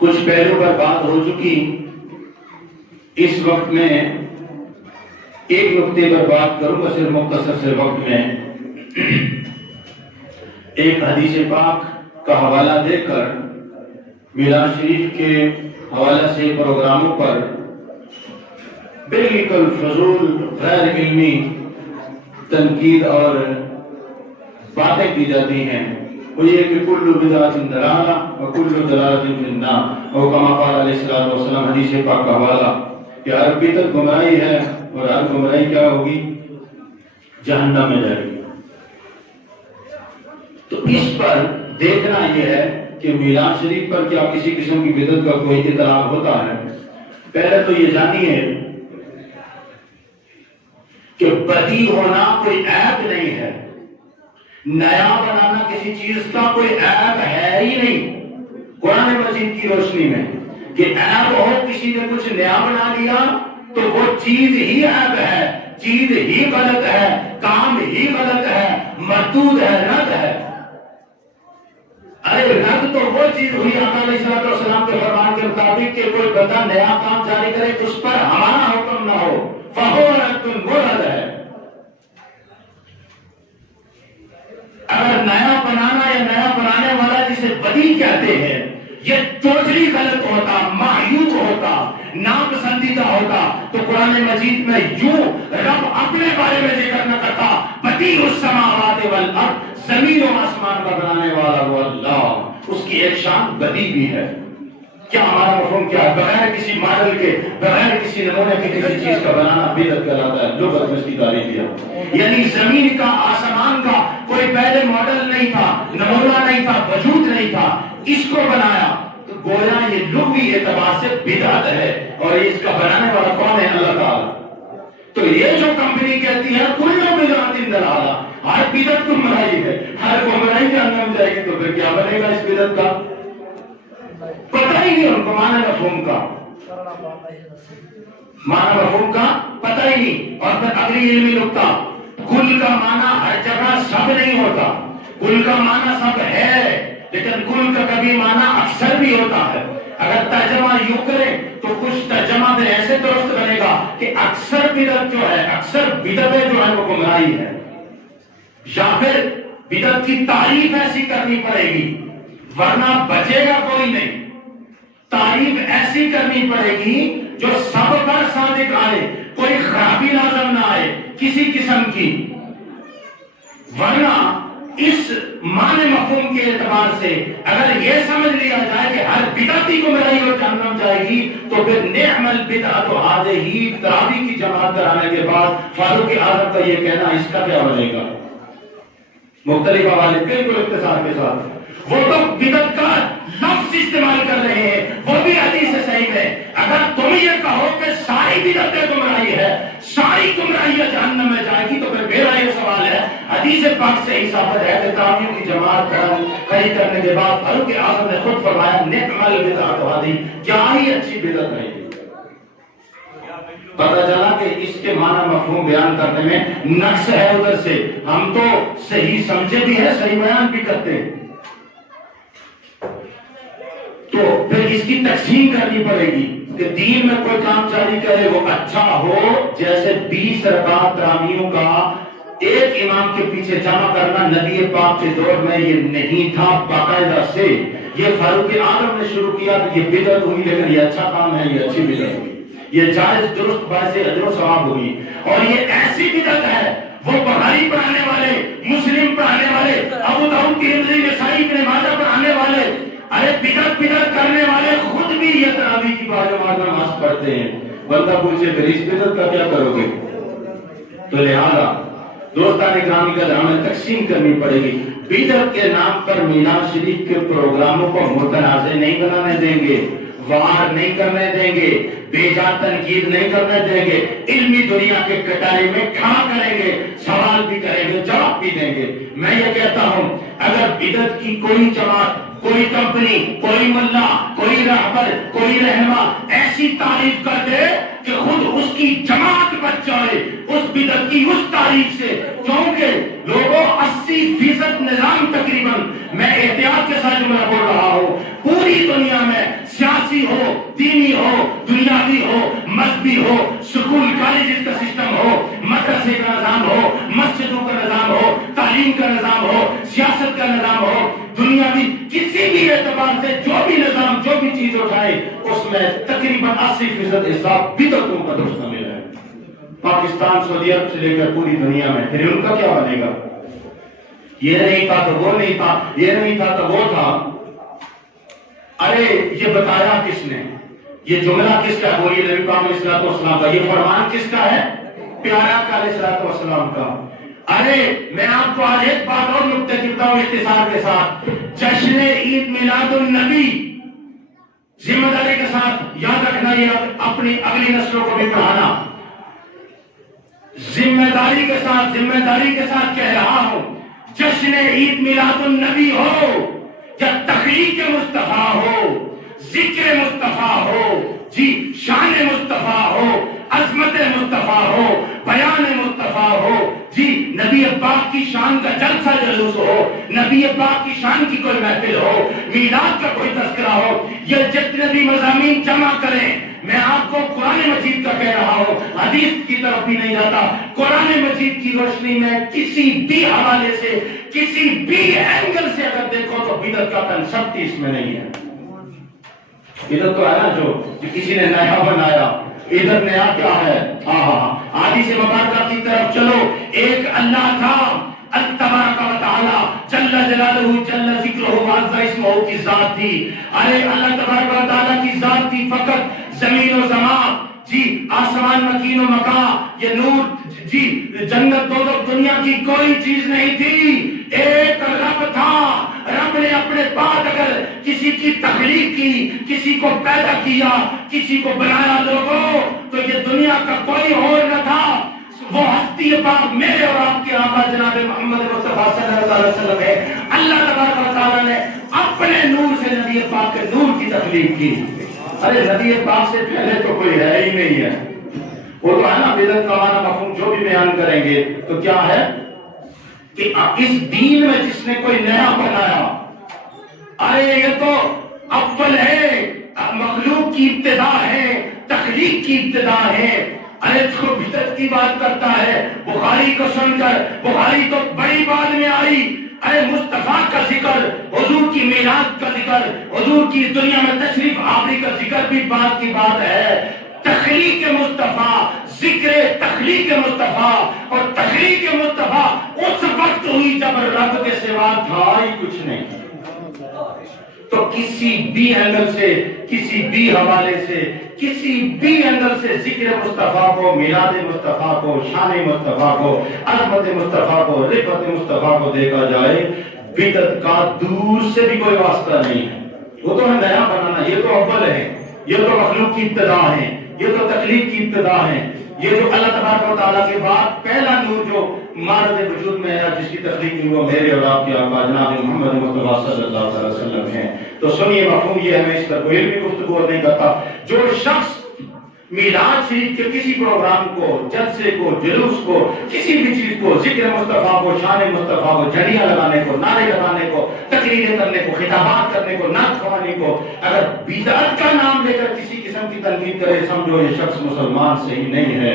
کچھ پہلو پر بات ہو چکی، اس وقت میں ایک نقطے پر بات کروں گا صرف مختصر سے وقت میں۔ ایک حدیث پاک کا حوالہ دے کر میلاد شریف کے حوالے سے پروگراموں پر بالکل فضول غیر علمی تنقید اور باتیں کی جاتی ہیں، وہ یہ کہ کل بدعۃ ضلالہ وکل ضلالۃ فی النار، اور کما قال علیہ الصلوۃ والسلام، حدیث پاک کا حوالہ کہ ہر بدعت گمراہی ہے اور ہر گمراہی کیا ہوگی؟ جہنم میں جائے گی۔ تو اس پر دیکھنا یہ ہے کہ میلاد شریف پر کیا کسی قسم کی بدعت کا کوئی اطلاق ہوتا ہے؟ پہلے تو یہ جانیے کہ بدی ہونا کوئی عیب نہیں ہے، نیا بنانا کسی چیز کا کوئی عیب ہے ہی نہیں قرآن مجید کی روشنی میں، کہ عیب ہو کسی نے کچھ نیا بنا لیا تو وہ چیز ہی عیب ہے، چیز ہی غلط ہے، کام ہی غلط ہے، مردود ہے، رد ہے۔ ارے رد تو وہ چیز ہوئی آقا علیہ السلام کے فرمان کے مطابق کہ کوئی بندہ نیا کام جاری کرے اس پر ہمارا حکم نہ ہو، فہو رد، وہ رد ہے۔ اگر نیا بنانا یا نیا بنانے والا جسے بدی کہتے ہیں یہ ٹوٹلی غلط ہوتا، معیوب ہوتا، ناپسندیدہ ہوتا، تو قرآن مجید میں یوں رب اپنے بارے میں ذکر نہ کرتا، بدیع السماوات والارض، زمین و آسمان کا بنانے والا وہ اللہ، اس کی ایک شان بدی بھی ہے۔ کیا ہمارا مفہوم کیا ہے؟ بغیر کسی ماڈل کے، بغیر کسی نمونے کے کسی چیز کا بنانا بدعت کہلاتا ہے، جو بس اس کی تعریف کیا، یعنی زمین کا، آسمان کا کوئی پہلے ماڈل نہیں تھا، نمونہ نہیں تھا، وجود نہیں تھا، اس کو بنایا تو گویا یہ لغوی اعتبار سے بدعت ہے، اور اس کا بنانے والا کون ہے؟ اللہ تعالیٰ۔ تو یہ جو کمپنی کہتی ہے کل بدعت ضلالہ، ہر بدعت گمراہی ہے، ہر گمراہی جہنم جائے گی، تو پھر کیا بنے گا اس بدعت کا؟ پتہ ہی نہیں ان کو معنی مفہوم کا، معنی مفہوم کا پتہ ہی نہیں۔ اور پھر اگلی علمی نقطہ، کل کا معنی ہر جگہ سب نہیں ہوتا، کل کا معنی سب ہے لیکن کل کا کبھی معنی اکثر بھی ہوتا ہے۔ اگر ترجمہ یوں کریں تو کچھ ترجمہ پھر ایسے درست بنے گا کہ اکثر بدعت جو ہے، اکثر بدعتیں جو ہے وہ گمراہی ہے، یا پھر بدعت کی تعریف ایسی کرنی پڑے گی ورنہ بچے گا کوئی نہیں، تعریف ایسی کرنی پڑے گی جو سب پر صادق آئے، کوئی خرابی نظر نہ آئے کسی قسم کی، ورنہ اس معنی مفہوم کے اعتبار سے اگر یہ سمجھ لیا جائے کہ ہر بدعتی گمراہی اور جہنم جائے گی تو پھر نعم البدعۃ ہذہ تراویح کی جماعت کرانے کے بعد فاروق اعظم کا یہ کہنا، اس کا کیا بنے گا؟ مختلف حوالے بالکل اختصار کے ساتھ، وہ تو بدعت کا لفظ استعمال کر رہے ہیں، وہ بھی حدیث صحیح ہے۔ اگر تم یہ کہو کہ ساری بدعتیں گمراہی ہے، ساری گمراہیاں جہنم میں جائے گی، تو پھر میرا یہ سوال ہے، حدیث پاک سے ہی ثابت ہے کہ تراویح کی جماعت کھڑی کرنے کے بعد فاروق اعظم نے خود فرمایا نعم البدعۃ ہذہ، کیا ہی اچھی بدعت ہے۔ پتہ چلا کہ اس کے معنی مفہوم بیان کرنے میں نقص ہے ادھر سے، ہم تو صحیح سمجھے بھی ہے، صحیح بیان بھی کرتے ہیں، تو پھر اس کی تقسیم کرنی پڑے گی کہ دین میں کوئی کام جاری کرے وہ اچھا ہو، جیسے 20 رکعت تراویحوں کا ایک امام کے پیچھے جمع کرنا نبی پاک کے دور میں یہ نہیں تھا، باقاعدہ سے یہ فاروق اعظم نے شروع کیا تو یہ بدعت ہوئی، لیکن یہ اچھا کام ہے، یہ اچھی بدعت ہوئی، یہ جائز درست باعث اجر و ثواب ہوئی۔ اور یہ ایسی بدعت ہے وہ بخاری پڑھانے والے، مسلم پڑھانے والے، ابو داؤد ترمذی نسائی ابن ماجہ پڑھانے والے، ارے بدعت کرنے والے خود بھی یہ تراویح کی باجماعت نماز پڑھتے ہیں، بندہ پوچھے پھر اس بدعت کا کیا کرو گے؟ تو لہذا دوستان گرامی کا ہمیں تقسیم کرنی پڑے گی۔ بدعت کے نام پر میلاد شریف کے پروگراموں کو متنازع نہیں بنانے دیں گے، وار نہیں کرنے دیں گے، بے جا تنقید نہیں کرنے دیں گے، علمی دنیا کے کٹارے میں کھڑا کریں گے، سوال بھی کریں گے، جواب بھی دیں گے۔ میں یہ کہتا ہوں اگر بدعت کی کوئی جماعت، کوئی کمپنی، کوئی ملا، کوئی رہبر، کوئی رہنما ایسی تعریف کر دے کہ خود اس کی جماعت بچ جائے اس بدعت کی اس تاریخ سے، کیونکہ لوگوں 80% نظام تقریباً، میں احتیاط کے ساتھ جملہ بول رہا ہوں، پوری دنیا میں سیاسی ہو، دینی ہو، دنیاوی ہو، مذہبی ہو، سکول کالجز کا سسٹم ہو، مدرسے کا نظام ہو، مسجدوں کا نظام ہو، تعلیم کا نظام ہو، سیاست کا نظام ہو، دنیاوی کسی بھی اعتبار سے جو بھی نظام، جو بھی چیز اٹھائے، اس میں تقریباً 80% حصہ بدعتوں کا درست ملا ہے۔ پاکستان، سعودی عرب سے لے کر پوری دنیا میں، پھر ان کا کیا بنے گا؟ یہ نہیں تھا تو وہ نہیں تھا، یہ نہیں تھا تو وہ تھا۔ ارے یہ بتایا کس نے؟ یہ جملہ کس کا ہے؟ بولیے نبی پاک علیہ الصلوۃ والسلام کا۔ یہ فرمان کس کا ہے؟ پیارا آقا علیہ الصلوۃ والسلام کا۔ ارے میں آپ کو آج ایک بات اور نقطہ کرتا ہوں اختصار کے ساتھ، جشن عید میلاد النبی ذمہ داری کے ساتھ یاد رکھنا، یہ اپنی اگلی نسلوں کو بھی پڑھانا، ذمہ داری کے ساتھ کہہ رہا ہوں، جشن عید میلاد النبی ہو یا تخلیق مصطفیٰ ہو، ذکر مصطفیٰ ہو، جی شان مصطفیٰ ہو، عظمت مصطفیٰ ہو، بیان مصطفیٰ ہو، جی نبی پاک کی شان کا جلسہ جلوس ہو، نبی پاک کی شان کی کوئی محفل ہو، میلاد کا کوئی تذکرہ ہو، یہ جتنے بھی مضامین جمع کریں، میں آپ کو قرآن مجید کا کہہ رہا ہوں، حدیث کی طرف بھی نہیں جاتا، قرآن مجید کی روشنی میں کسی بھی حوالے سے، کسی بھی اینگل سے اگر دیکھو تو بدعت کا کنسپٹ اس میں نہیں ہے۔ بدعت تو ہے نا جو کسی نے نیا بنایا، ادھر نیا کیا ہے؟ حدیث مبارکہ کی طرف چلو، ایک اللہ تھا تبارک و تعالی جل جلالہ جل ذکرہ وعز اسمہ کی ذات تھی۔ ارے اللہ تبارک و تعالی کی ذات تھی، فقط زمین و زمان، جی آسمان مکین و مکان، یہ نور، جی جنت دوزخ دنیا کی کوئی چیز نہیں تھی، ایک رب تھا۔ رب نے اپنے بعد اگر کسی کی تخلیق کی، کسی کو پیدا کیا، کسی کو بنایا لوگوں، تو یہ دنیا کا کوئی اور نہ تھا، وہ ہستی پاک میرے اور آپ کے آقا جناب محمد مصطفیٰ صلی اللہ علیہ وسلم ہے۔ اللہ تبارک و تعالیٰ نے اپنے نور سے نبی پاک کے نور کی تخلیق کی۔ ارے نبی پاک سے پہلے تو کوئی ہے ہی نہیں ہے، وہ تو ہے نا بدعت کا معنی مفہوم جو بھی بیان کریں گے تو کیا ہے کہ اس دین میں جس نے کوئی نیا بنایا، ارے یہ تو اول ہے، مخلوق کی ابتدا ہے، تخلیق کی ابتدا ہے۔ ارے تو بدعت کی بات کرتا ہے، بخاری کو سن کر، بخاری تو بڑی بعد میں آئی، ارے مصطفیٰ کا ذکر، حضور کی میلاد کا ذکر، حضور کی دنیا میں تشریف آوری کا ذکر بھی بات کی بات ہے۔ تخلیق مصطفیٰ، ذکر تخلیق مصطفیٰ، اور تخلیق مصطفیٰ اس وقت ہوئی جب رب کے سوا تھا ہی کچھ نہیں۔ تو کسی بھی اینگل سے، کسی بھی حوالے سے، کسی بھی اینگل سے ذکر مصطفیٰ کو، میلاد مصطفیٰ کو، شان مصطفیٰ کو، عظمت مصطفیٰ کو، رفعت مصطفیٰ کو دیکھا جائے، بدعت کا دور سے بھی کوئی واسطہ نہیں ہے۔ وہ تو ہے نیا بنانا، یہ تو اول ہے، یہ تو مخلوق کی ابتدا ہے، یہ تو تخلیق کی ابتدا ہے، یہ جو اللہ تبارک و تعالیٰ کے بعد پہلا نور جو مارد وجود میں ہے، جس کی تخلیق کی وہ میرے اور آپ کے آقا جناب محمد مصطفیٰ صلی اللہ علیہ وسلم ہے۔ تو سنیے مفہوم یہ ہے، میں اس پر کوئی بھی گفتگو نہیں کرتا۔ جو شخص میلاد شریف کے کسی پروگرام کو، جلسے کو، جلوس کو، کسی بھی چیز کو، ذکر مصطفیٰ کو، شان مصطفیٰ کو، جھنڈیاں لگانے کو، نعرے لگانے کو، تقریریں کرنے کو، خطابات کرنے کو، نعت خوانی کو، اگر بدعت کا نام لے کر کسی قسم کی تنقید کرے، سمجھو یہ شخص مسلمان صحیح نہیں ہے۔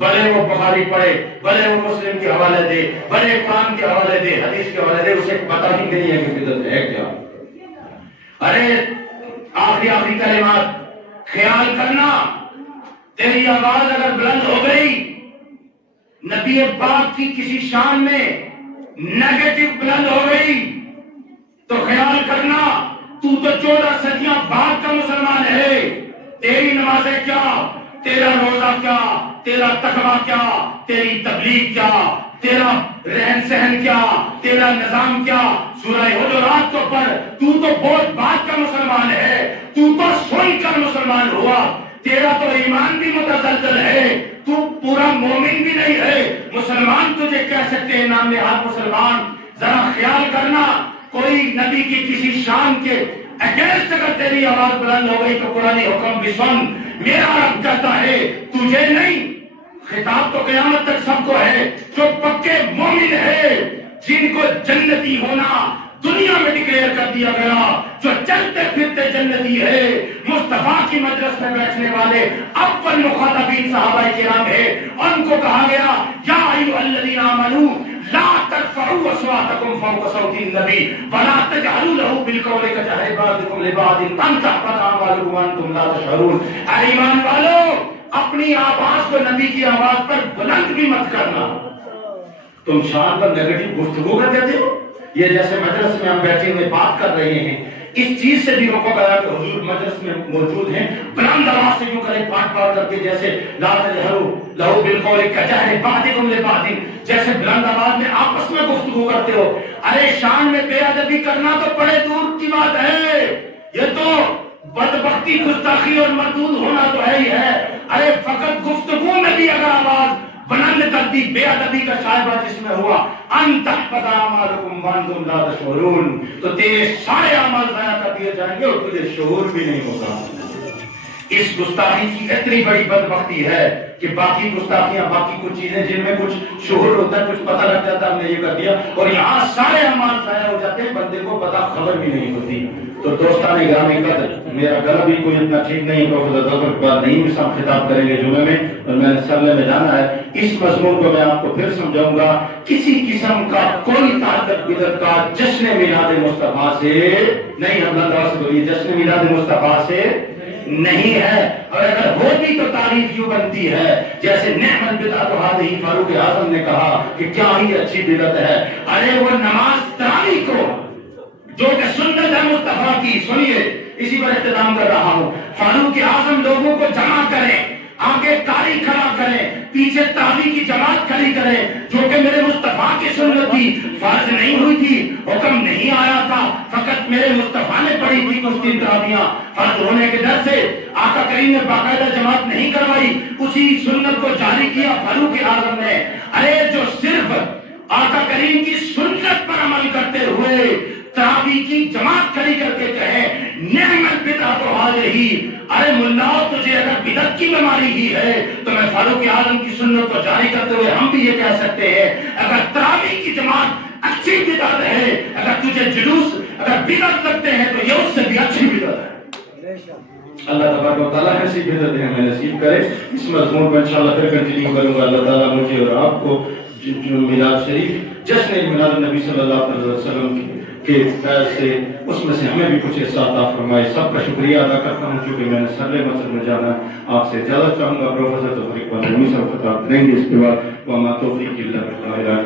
بھلے وہ بخاری پڑھے، بھلے وہ مسلم کے حوالے دے، بھلے قرآن کے حوالے دے، حدیث کے حوالے دے، اسے پتہ ہی نہیں ہے کہ بدعت ہے کیا۔ ارے آخری کلمات، خیال کرنا، تیری آواز اگر بلند ہو گئی، نبی پاک کی کسی شان میں نیگیٹو بلند ہو گئی، تو خیال کرنا تو 14 صدیاں بعد کا مسلمان ہے۔ تیری نمازیں کیا، تیرا روزہ کیا، تیرا تقویٰ کیا، تیری تبلیغ کیا، تیرا رہن سہن کیا، تیرا نظام کیا، سورہ حجرات کو پڑھ، تو بہت بعد کا مسلمان ہے، تو سن کر مسلمان ہوا، تیرا تو ایمان بھی متزلزل ہے، تو پورا مومن بھی نہیں ہے، مسلمان تجھے کہہ سکتے ہیں نام نہاد مسلمان۔ ذرا خیال کرنا، کوئی نبی کی کسی شان کے اگینسٹ اگر تیری آواز بلند ہو گئی تو قرآن حکم بھی سن، میرا رب کہتا ہے تجھے نہیں، خطاب تو قیامت تک سب کو ہے، جو پکے مومن ہے جن کو جنتی ہونا دنیا میں ڈکلیئر کر دیا گیا، جو چلتے پھرتے جنتی ہے، مصطفیٰ کی مجلس میں بیٹھنے والے اول مخاطبین صحابہ کرام ہے، ان کو کہا گیا یا ایھا الذین آمنوا لا ترفعوا اصواتکم فوق صوت النبی ولا تجهروا له بالقول كجهر بعضکم لبعض ان تحبط اعمالکم وانتم لا تشعرون۔ اے ایمان والو، اپنی آواز کو نبی کی آواز پر بلند بھی مت کرنا۔ تم شان پر نیگیٹو گفتگو کر دیتے ہو، یہ جیسے مجلس میں ہم بیٹھے ہوئے بات کر رہے ہیں، اس چیز سے بھی روکا گیا کہ حضور مجلس میں موجود ہیں، بلند آواز سے یوں کریں پاٹ پاٹ کر کے، جیسے لا تجہروا لہ بالقول کجہر بعضکم لبعض، جیسے بلند آواز میں آپس میں گفتگو کرتے ہو۔ ارے شان میں بے ادبی کرنا تو بڑے دور کی بات ہے، یہ تو بدبختی، گستاخی اور مردود ہونا تو ہے ہی ہے۔ ارے فقط گفتگو میں بھی اگر آواز بلند کر دی، بے ادبی کا شائبہ جس میں ہوا، ان تحبط اعمالکم وانتم لا تشعرون، تو تیرے سارے اعمال ضائع کر دیے جائیں گے اور تجھے شعور بھی نہیں ہوگا۔ اس گستاخی کی اتنی بڑی بدبختی ہے کہ باقی گستاخیاں، باقی کچھ چیزیں جن میں کچھ شعور ہوتا ہے، کچھ پتہ لگ جاتا ہے ہم نے یہ کر دیا، اور یہاں سارے اعمال ضائع ہو جاتے ہیں، بندے کو پتہ خبر بھی نہیں ہوتی۔ تو دوستان گرامی قدر، میرا گلا بھی کوئی اتنا ٹھیک نہیں، پروفیسر ظفر کے بعد نہیں بھی سب خطاب کریں گے جمعے میں، اور میں نے سرلے میں جانا ہے۔ اس مضمون کو میں آپ کو پھر سمجھاؤں گا، کسی قسم کا کوئی تعلق بدعت کا جشن میلاد مصطفیٰ سے نہیں، ہم اللہ سے بولیے، جشن میلاد مصطفیٰ سے نہیں ہے، اور اگر ہوتی تو تعریف یوں بنتی ہے جیسے نعم البدعۃ ھذہ، فاروق اعظم نے کہا کہ کیا ہی اچھی بدعت ہے۔ ارے وہ نماز تراویح کو جو کہ سنت ہے مصطفیٰ کی، سنیے اسی پر اہتمام کر رہا ہوں، فاروق اعظم لوگوں کو جمع کریں، آگے قاری کھڑا کریں، پیچھے تراویح کی جماعت کھڑی کریں، جو کہ میرے مصطفیٰ کی سنت تھی، فرض نہیں ہوئی تھی، حکم نہیں آیا تھا، فقط میرے مصطفیٰ نے پڑھی تھی کچھ دن تراویحاں، فرض ہونے کے ڈر سے آقا کریم نے باقاعدہ جماعت نہیں کروائی، اسی سنت کو جاری کیا فاروق اعظم نے۔ ارے جو صرف آقا کریم کی سنت پر عمل کرتے ہوئے تراویح کی جماعت کھڑی کر کے کہے نعم البدعۃ ھذہ، ارے ملاؤ تجھے اگر بدعت کی بیماری ہی ہے تو میں فاروق اعظم کی سنت کو جاری کرتے ہوئے ہم بھی یہ کہہ سکتے ہیں، اگر تراویح کی جماعت اچھی بدعت ہے، اگر تجھے جلوس اگر بدعت لگتے ہیں تو یہ اس سے بھی اچھی بدعت ہے۔ اللہ تبارک و تعالیٰ ایسی بدعتیں ہمیں نصیب کرے۔ اس مضمون کو انشاءاللہ پھر کنٹینیو کروں گا۔ اللہ تعالیٰ مجھے اور آپ کو میلاد شریف، جشن میلاد نبی صلی اللہ علیہ وسلم کے فیض سے، اس میں سے ہمیں بھی کچھ حصہ عطا فرمائے۔ سب کا شکریہ ادا کرتا ہوں، چونکہ میں نے سرلے مسجد میں جانا، آپ سے اجازت چاہوں گا۔ پروفیسر توفیق والا صاحب خطاب کریں گے، اس کے بعد وما توفیق الا باللہ۔